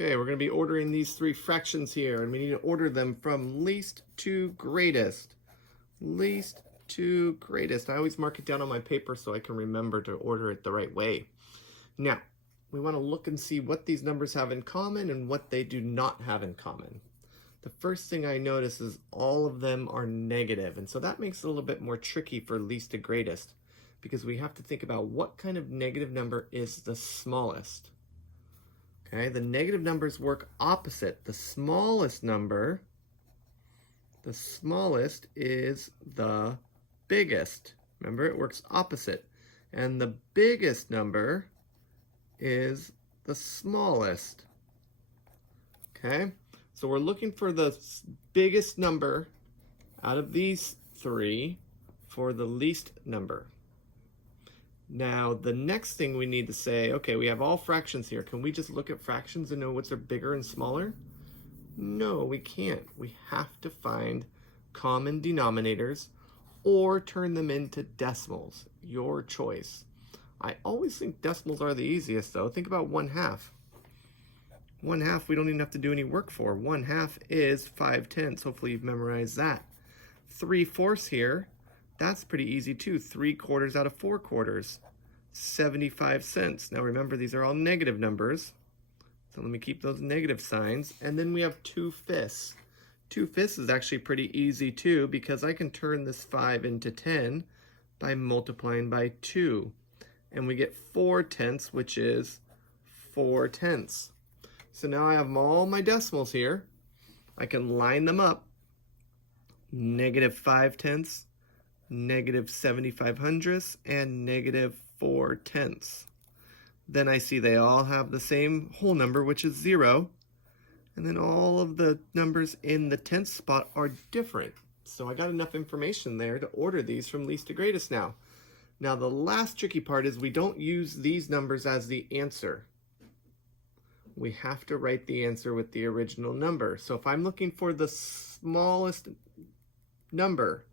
Okay, we're going to be ordering these three fractions here, and we need to order them from least to greatest. Least to greatest. I always mark it down on my paper so I can remember to order it the right way. Now, we want to look and see what these numbers have in common and what they do not have in common. The first thing I notice is all of them are negative, and so that makes it a little bit more tricky for least to greatest, because we have to think about what kind of negative number is the smallest. Okay, the negative numbers work opposite. The smallest number, the smallest is the biggest. Remember, it works opposite. And the biggest number is the smallest. Okay, so we're looking for the biggest number out of these three for the least number. Now, the next thing we need to say, okay, we have all fractions here. Can we just look at fractions and know what's bigger and smaller? No, we can't. We have to find common denominators or turn them into decimals. Your choice. I always think decimals are the easiest, though. Think about 1/2. 1/2 we don't even have to do any work for. 1/2 is 5/10. Hopefully you've memorized that. 3/4 here. That's pretty easy too. 3/4 out of 4/4. 75 cents. Now remember, these are all negative numbers. So let me keep those negative signs. And then we have 2/5. 2/5 is actually pretty easy too, because I can turn this 5 into 10 by multiplying by 2. And we get 4/10, which is 4/10. So now I have all my decimals here. I can line them up. -5/10, -75/100, and -4/10. Then I see they all have the same whole number, which is 0. And then all of the numbers in the tenths spot are different. So I got enough information there to order these from least to greatest now. Now the last tricky part is we don't use these numbers as the answer. We have to write the answer with the original number. So if I'm looking for the smallest number,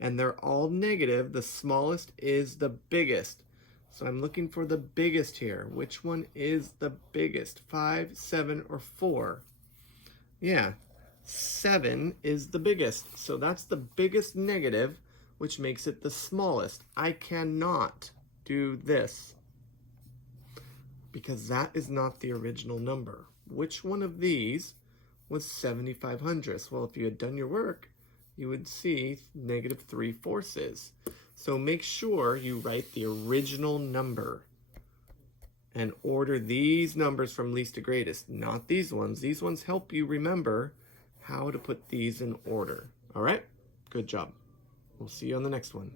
and they're all negative, the smallest is the biggest. So I'm looking for the biggest here. Which one is the biggest? 5, 7, or 4? Yeah, 7 is the biggest. So that's the biggest negative, which makes it the smallest. I cannot do this because that is not the original number. Which one of these was 75/100? Well, if you had done your work, you would see -3/4. So make sure you write the original number and order these numbers from least to greatest, not these ones. These ones help you remember how to put these in order. All right? Good job. We'll see you on the next one.